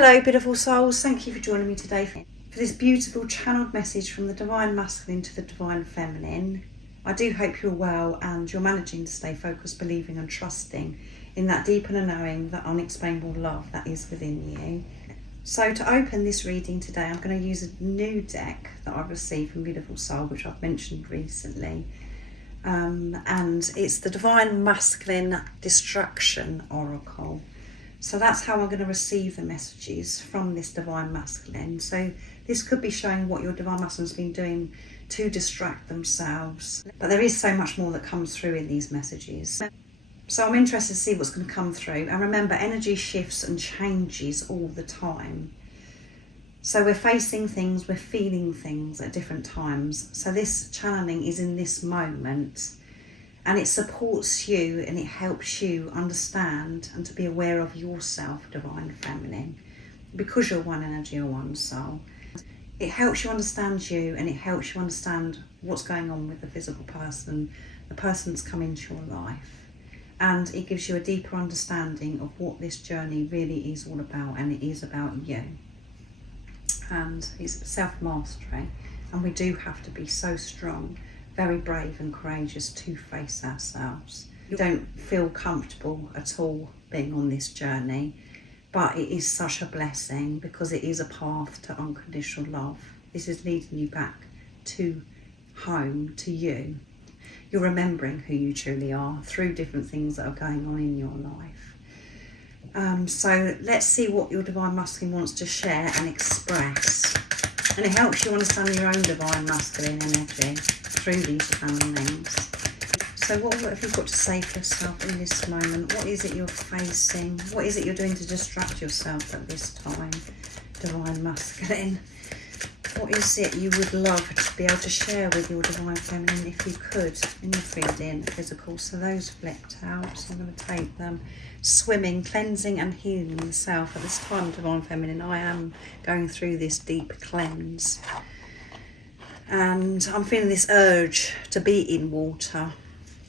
Hello beautiful souls, thank you for joining me today for this beautiful channeled message from the Divine Masculine to the Divine Feminine. I do hope you're well and you're managing to stay focused, believing and trusting in that deep inner knowing, that unexplainable love that is within you. So to open this reading today, I'm going to use a new deck that I've received from Beautiful Soul, which I've mentioned recently. And it's the Divine Masculine Distraction Oracle. So that's how I'm going to receive the messages from this Divine Masculine. So this could be showing what your Divine Masculine's been doing to distract themselves. But there is so much more that comes through in these messages. So I'm interested to see what's going to come through. And remember, energy shifts and changes all the time. So we're facing things, we're feeling things at different times. So this channeling is in this moment. And it supports you and it helps you understand and to be aware of yourself, Divine Feminine, because you're one energy or one soul. It helps you understand you and it helps you understand what's going on with the physical person, the person that's come into your life. And it gives you a deeper understanding of what this journey really is all about, and it is about you. And it's self-mastery, and we do have to be so strong, very brave and courageous to face ourselves. We don't feel comfortable at all being on this journey, but it is such a blessing because it is a path to unconditional love. This is leading you back to home, to you. You're remembering who you truly are through different things that are going on in your life. So let's see what your Divine Masculine wants to share and express. And it helps you understand your own Divine Masculine energy through these channelings. So what have you got to say for yourself in this moment? What is it you're facing? What is it you're doing to distract yourself at this time, Divine Masculine? What is it you would love to be able to share with your Divine Feminine if you could in your 3D physical? So those flipped out, so I'm going to take them. Swimming, cleansing and healing the self. At this time, Divine Feminine, I am going through this deep cleanse. And I'm feeling this urge to be in water,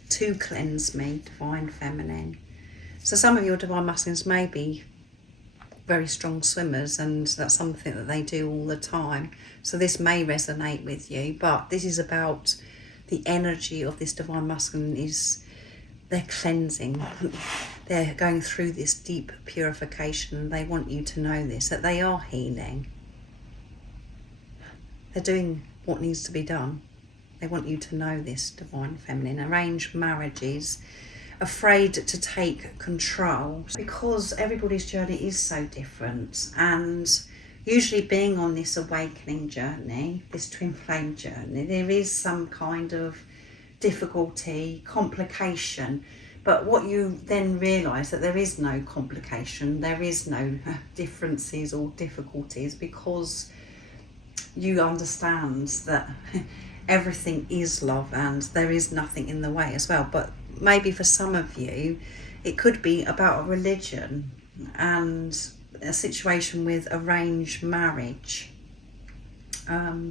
to cleanse me, Divine Feminine. So some of your Divine Masculines may be very strong swimmers, and that's something that they do all the time. So this may resonate with you, but this is about the energy of this Divine Masculine. Is they're cleansing. They're going through this deep purification. They want you to know this, that they are healing. They're doing what needs to be done. They want you to know this, Divine Feminine. Arranged marriages, afraid to take control, because everybody's journey is so different. And usually being on this awakening journey, this twin flame journey, there is some kind of difficulty, complication. But what you then realise that there is no complication, there is no differences or difficulties, because you understand that everything is love and there is nothing in the way as well. But maybe for some of you, it could be about a religion and a situation with arranged marriage.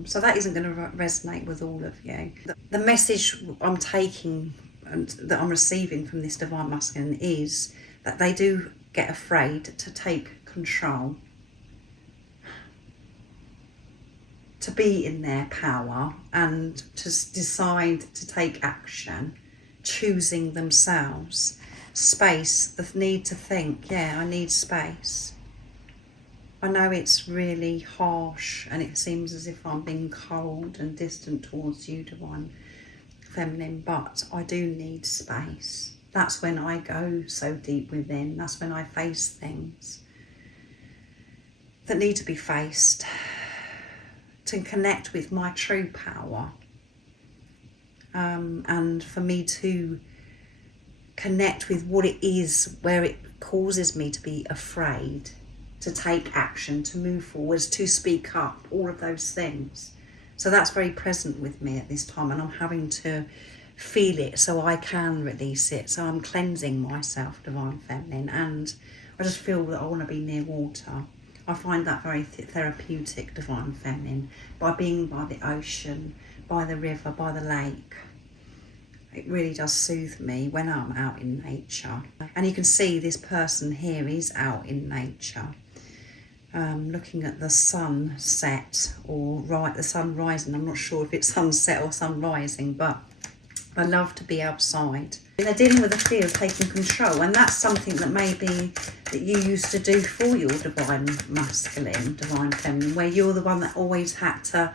So that isn't going to resonate with all of you. The message I'm taking and that I'm receiving from this Divine Masculine is that they do get afraid to take control, to be in their power and to decide to take action, choosing themselves. Space, the need to think, yeah, I need space. I know it's really harsh and it seems as if I'm being cold and distant towards you, Divine Feminine, but I do need space. That's when I go so deep within. That's when I face things that need to be faced, to connect with my true power, and for me to connect with what it is, where it causes me to be afraid, to take action, to move forwards, to speak up, all of those things. So that's very present with me at this time, and I'm having to feel it so I can release it. So I'm cleansing myself, Divine Feminine, and I just feel that I want to be near water. I find that very therapeutic, Divine Feminine, by being by the ocean, by the river, by the lake. It really does soothe me when I'm out in nature. And you can see this person here is out in nature. looking at the sunset or the sun rising. I'm not sure if it's sunset or sun rising, but I love to be outside. They're dealing with the fear of taking control, and that's something that maybe that you used to do for your divine masculine, divine feminine, where you're the one that always had to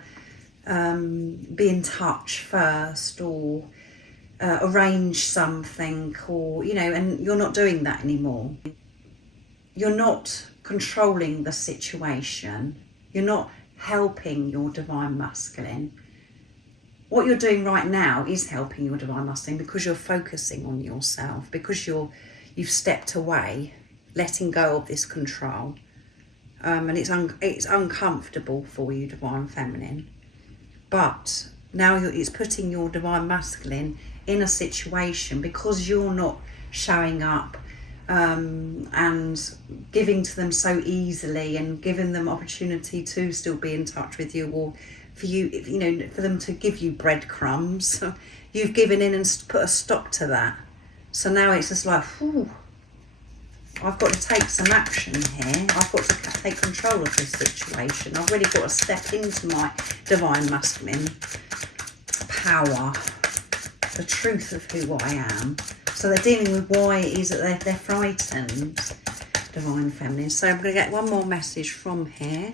be in touch first, or arrange something, or, you know, and you're not doing that anymore. You're not controlling the situation. You're not helping your divine masculine. What you're doing right now is helping your divine masculine, because you're focusing on yourself, because you've stepped away, letting go of this control, and it's uncomfortable for you, divine feminine. But now it's putting your divine masculine in a situation, because you're not showing up and giving to them so easily, and giving them opportunity to still be in touch with you, or for you, you know, for them to give you breadcrumbs. You've given in and put a stop to that. So now it's just like, whew, I've got to take some action here. I've got to take control of this situation. I've really got to step into my divine masculine power, the truth of who I am. So they're dealing with why it is that they're frightened, divine feminine. So I'm going to get one more message from here.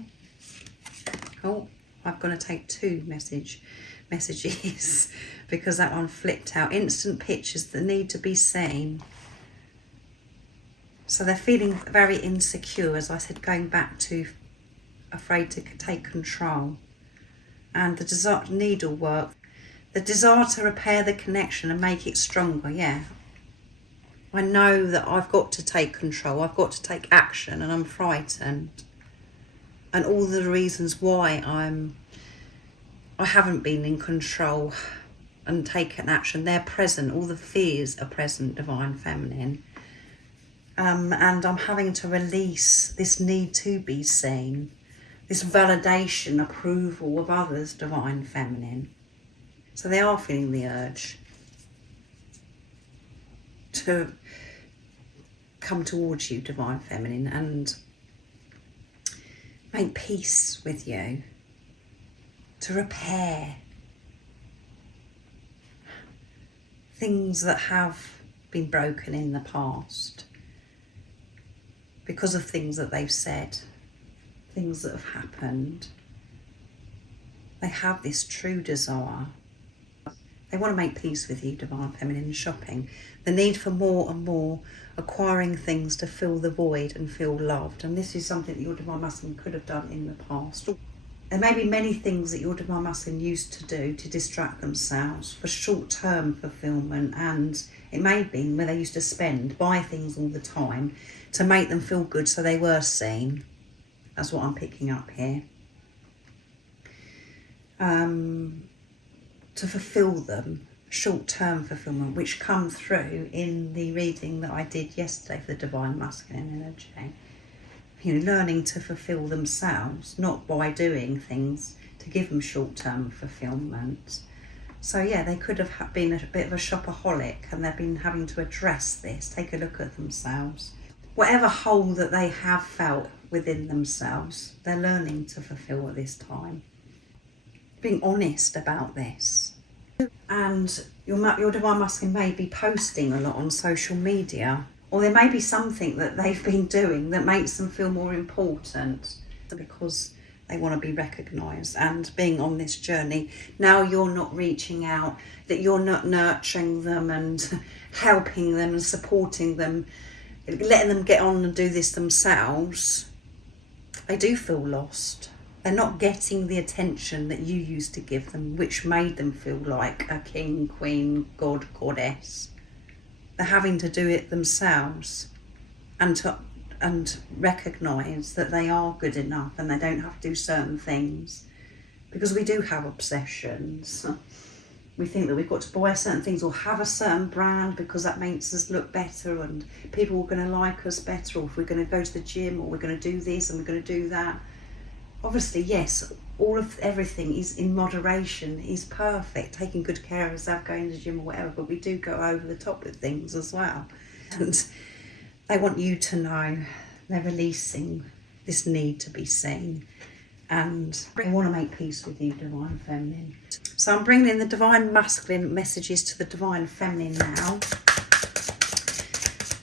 Oh, I've got to take two messages because that one flipped out. Instant pictures that need to be seen. So they're feeling very insecure, as I said, going back to afraid to take control. And the desire, needlework, the desire to repair the connection and make it stronger. Yeah, I know that I've got to take control. I've got to take action, and I'm frightened. And all the reasons why I haven't been in control and taken action, they're present. All the fears are present, divine feminine. And I'm having to release this need to be seen, this validation, approval of others, divine feminine. So they are feeling the urge to come towards you, divine feminine, and make peace with you, to repair things that have been broken in the past because of things that they've said, things that have happened. They have this true desire. They want to make peace with you, divine feminine. Shopping, the need for more and more, acquiring things to fill the void and feel loved. And this is something that your divine masculine could have done in the past. There may be many things that your divine masculine used to do to distract themselves for short-term fulfillment, and it may have been where they used to buy things all the time to make them feel good, so they were seen. That's what I'm picking up here. To fulfill them, short-term fulfillment, which come through in the reading that I did yesterday for the divine masculine energy. You know, learning to fulfill themselves, not by doing things to give them short-term fulfillment. So yeah, they could have been a bit of a shopaholic, and they've been having to address this, take a look at themselves. Whatever hole that they have felt within themselves, they're learning to fulfill at this time. Being honest about this. And your divine masculine may be posting a lot on social media, or there may be something that they've been doing that makes them feel more important because they want to be recognised. And being on this journey, now you're not reaching out, that you're not nurturing them and helping them and supporting them, letting them get on and do this themselves, they do feel lost. They're not getting the attention that you used to give them, which made them feel like a king, queen, god, goddess. They're having to do it themselves and recognise that they are good enough and they don't have to do certain things. Because we do have obsessions. We think that we've got to buy certain things or have a certain brand because that makes us look better and people are going to like us better, or if we're going to go to the gym, or we're going to do this and we're going to do that. Obviously, yes, everything is in moderation, is perfect, taking good care of yourself, going to the gym or whatever, but we do go over the top with things as well. And they want you to know they're releasing this need to be seen. And I want to make peace with you, Divine Feminine. So I'm bringing in the Divine Masculine messages to the Divine Feminine now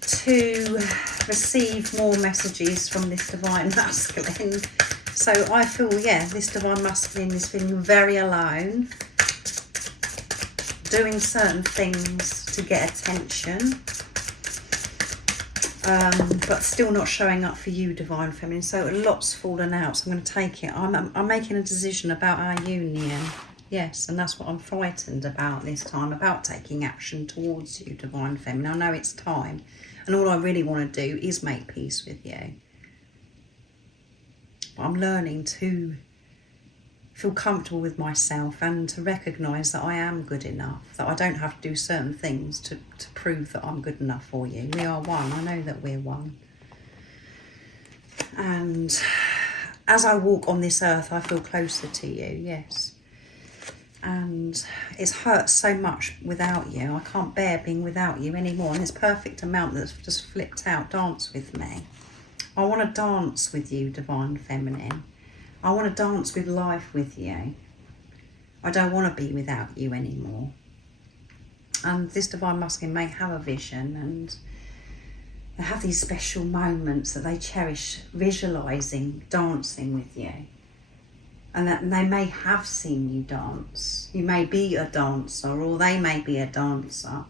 to receive more messages from this Divine Masculine. So I feel, this Divine Masculine is feeling very alone, doing certain things to get attention, but still not showing up for you, Divine Feminine. So a lot's fallen out, so I'm going to take it. I'm making a decision about our union. Yes, and that's what I'm frightened about this time, about taking action towards you, Divine Feminine. I know it's time, and all I really want to do is make peace with you. But I'm learning to feel comfortable with myself and to recognise that I am good enough, that I don't have to do certain things to prove that I'm good enough for you. We are one. I know that we're one. And as I walk on this earth, I feel closer to you, yes. And it's hurt so much without you. I can't bear being without you anymore. And this perfect amount that's just flipped out, dance with me. I want to dance with you, Divine Feminine. I want to dance with life with you. I don't want to be without you anymore. And this Divine Masculine may have a vision, and they have these special moments that they cherish, visualising, dancing with you. And that they may have seen you dance. You may be a dancer, or they may be a dancer.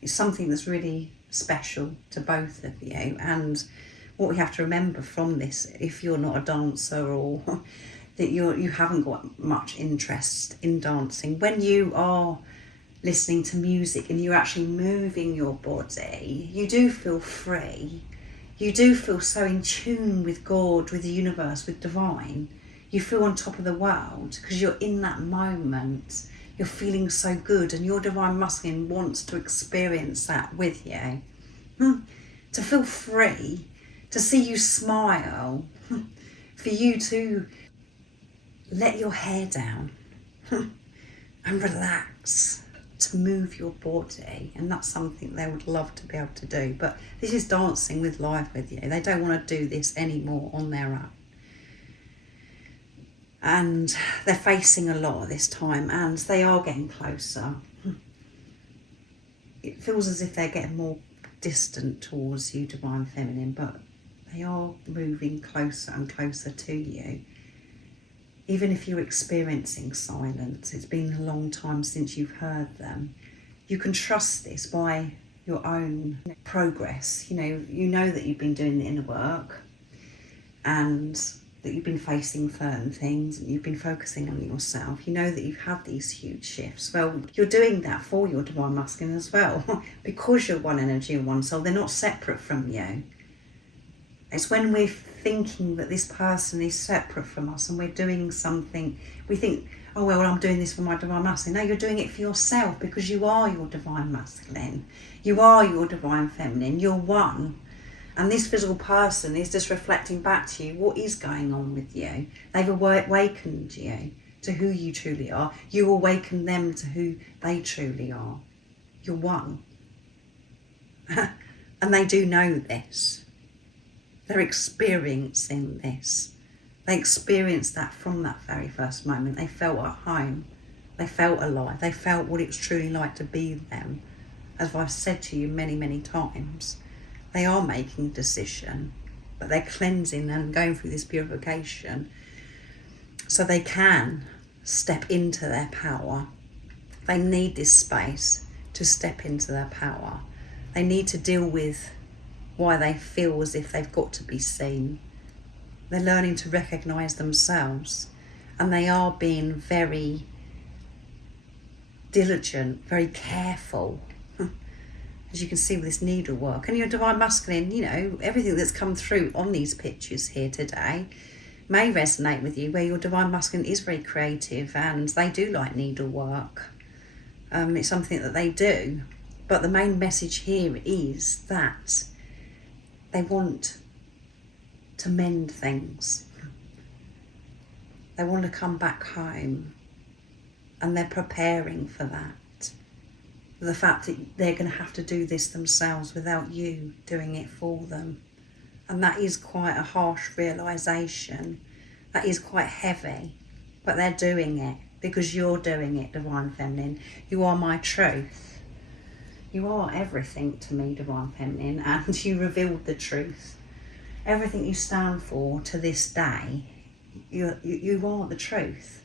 It's something that's really special to both of you. And what we have to remember from this, if you're not a dancer, or that you haven't got much interest in dancing, when you are listening to music and you're actually moving your body, you do feel free. You do feel so in tune with God, with the universe, with divine. You feel on top of the world because you're in that moment. You're feeling so good, and your Divine Masculine wants to experience that with you. To feel free, to see you smile, for you to let your hair down and relax, to move your body. And that's something they would love to be able to do. But this is dancing with life with you. They don't want to do this anymore on their own. And they're facing a lot at this time, and they are getting closer. It feels as if they're getting more distant towards you, Divine Feminine, but they are moving closer and closer to you. Even if you're experiencing silence, it's been a long time since you've heard them, you can trust this by your own progress. You know that you've been doing the inner work, and that you've been facing certain things, and you've been focusing on yourself. You know that you've had these huge shifts. Well, you're doing that for your Divine Masculine as well, because you're one energy and one soul. They're not separate from you. It's when we're thinking that this person is separate from us and we're doing something, we think, oh, well, I'm doing this for my Divine Masculine. No, you're doing it for yourself, because you are your Divine Masculine. You are your Divine Feminine. You're one. And this physical person is just reflecting back to you what is going on with you. They've awakened you to who you truly are. You awaken them to who they truly are. You're one. And they do know this. They're experiencing this. They experienced that from that very first moment. They felt at home. They felt alive. They felt what it was truly like to be them. As I've said to you many, many times. They are making a decision, but they're cleansing and going through this purification so they can step into their power. They need this space to step into their power. They need to deal with why they feel as if they've got to be seen. They're learning to recognise themselves, and they are being very diligent, very careful. As you can see with this needlework. And your Divine Masculine, everything that's come through on these pictures here today may resonate with you, where your Divine Masculine is very creative and they do like needlework. It's something that they do. But the main message here is that they want to mend things. They want to come back home, and they're preparing for that. The fact that they're going to have to do this themselves without you doing it for them. And that is quite a harsh realisation. That is quite heavy. But they're doing it because you're doing it, Divine Feminine. You are my truth. You are everything to me, Divine Feminine, and you revealed the truth. Everything you stand for to this day, you are the truth.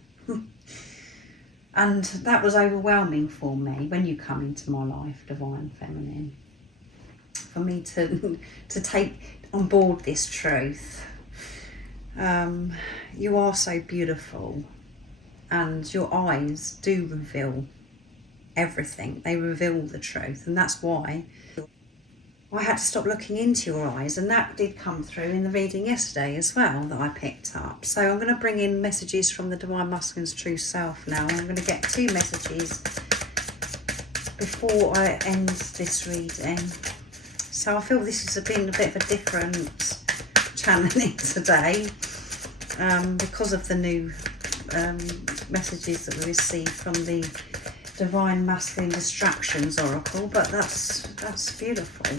And that was overwhelming for me when you come into my life, Divine Feminine. For me to take on board this truth. You are so beautiful, and your eyes do reveal everything. They reveal the truth, and that's why I had to stop looking into your eyes, and that did come through in the reading yesterday as well that I picked up. So I'm going to bring in messages from the Divine Masculine's true self now. I'm going to get 2 messages before I end this reading. So I feel this has been a bit of a different channeling today because of the new messages that we received from the Divine Masculine Distractions Oracle, but that's beautiful.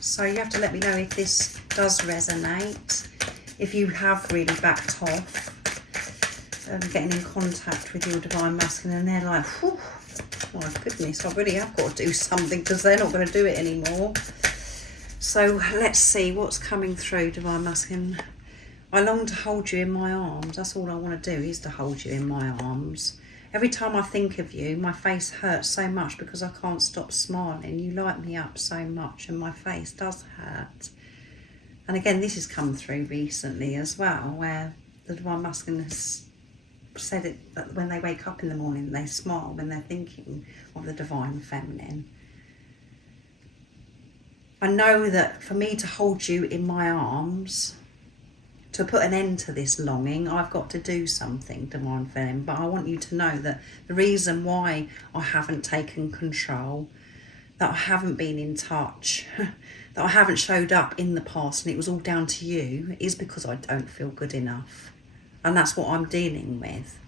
So you have to let me know if this does resonate, if you have really backed off getting in contact with your Divine Masculine and they're like, whew, my goodness, I really have got to do something because they're not going to do it anymore. So let's see what's coming through, Divine Masculine. I long to hold you in my arms. That's all I want to do, is to hold you in my arms. Every time I think of you, my face hurts so much because I can't stop smiling. You light me up so much and my face does hurt. And again, this has come through recently as well, where the Divine Masculine has said it, that when they wake up in the morning, they smile when they're thinking of the Divine Feminine. I know that for me to hold you in my arms, to put an end to this longing, I've got to do something, Divine Feminine. But I want you to know that the reason why I haven't taken control, that I haven't been in touch, that I haven't showed up in the past, and it was all down to you, is because I don't feel good enough. And that's what I'm dealing with.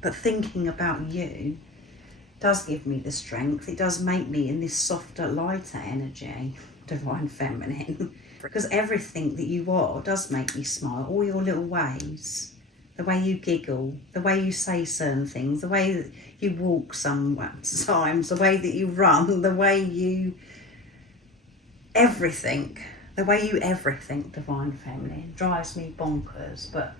But thinking about you does give me the strength. It does make me in this softer, lighter energy, Divine Feminine. Because everything that you are does make me smile. All your little ways, the way you giggle, the way you say certain things, the way that you walk sometimes, the way that you run, the way you... everything. The way you everything, Divine Feminine, drives me bonkers. But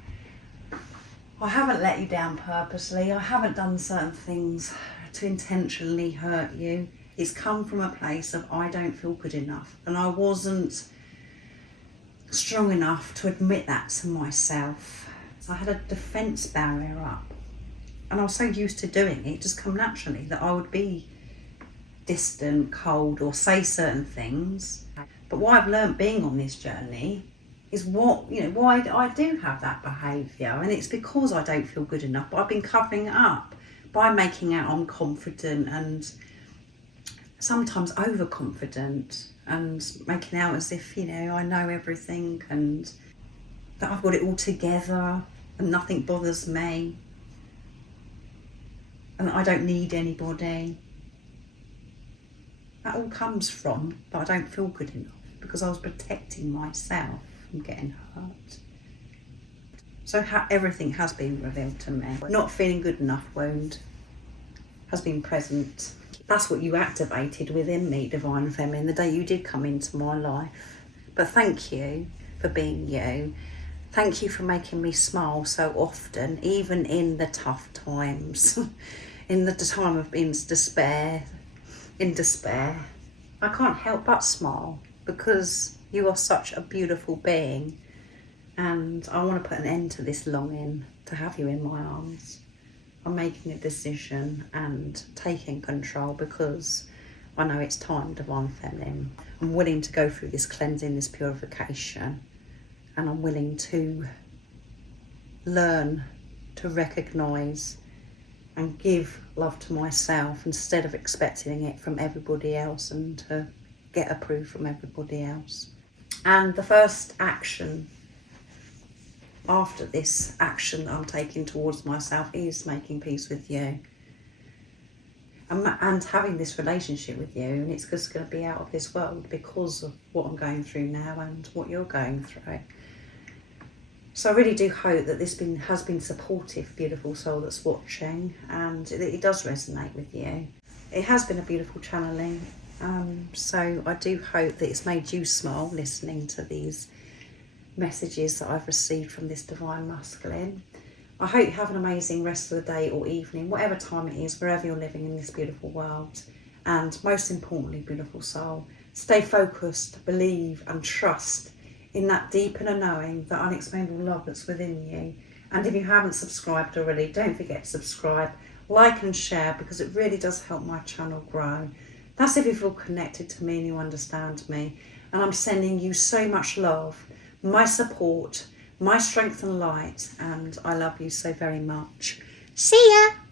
I haven't let you down purposely. I haven't done certain things to intentionally hurt you. It's come from a place of I don't feel good enough. And I wasn't strong enough to admit that to myself. So I had a defence barrier up. And I was so used to doing it, it just come naturally that I would be distant, cold, or say certain things. But what I've learnt being on this journey is why I do have that behaviour, and it's because I don't feel good enough. But I've been covering it up by making out I'm confident and sometimes overconfident and making out as if, I know everything and that I've got it all together and nothing bothers me and I don't need anybody. That all comes from, but I don't feel good enough because I was protecting myself from getting hurt. So everything has been revealed to me. Not feeling good enough wound has been present. That's what you activated within me, Divine Feminine, the day you did come into my life. But thank you for being you. Thank you for making me smile so often, even in the tough times, in the time of being in despair. I can't help but smile because you are such a beautiful being, and I want to put an end to this longing to have you in my arms. I'm making a decision and taking control because I know it's time, Divine Feminine. I'm willing to go through this cleansing, this purification, and I'm willing to learn to recognise and give love to myself instead of expecting it from everybody else and to get approved from everybody else. And the first action after this action that I'm taking towards myself is making peace with you. and having this relationship with you, and it's just going to be out of this world because of what I'm going through now and what you're going through. So I really do hope that this has been supportive, beautiful soul that's watching, and that it does resonate with you. It has been a beautiful channeling, so I do hope that it's made you smile listening to these messages that I've received from this Divine Masculine. I hope you have an amazing rest of the day or evening, whatever time it is, wherever you're living in this beautiful world. And most importantly, beautiful soul, stay focused, believe and trust in that deep inner knowing, that unexplainable love that's within you. And if you haven't subscribed already, don't forget to subscribe, like and share, because it really does help my channel grow. That's if you feel connected to me and you understand me. And I'm sending you so much love, my support, my strength and light, and I love you so very much. See ya!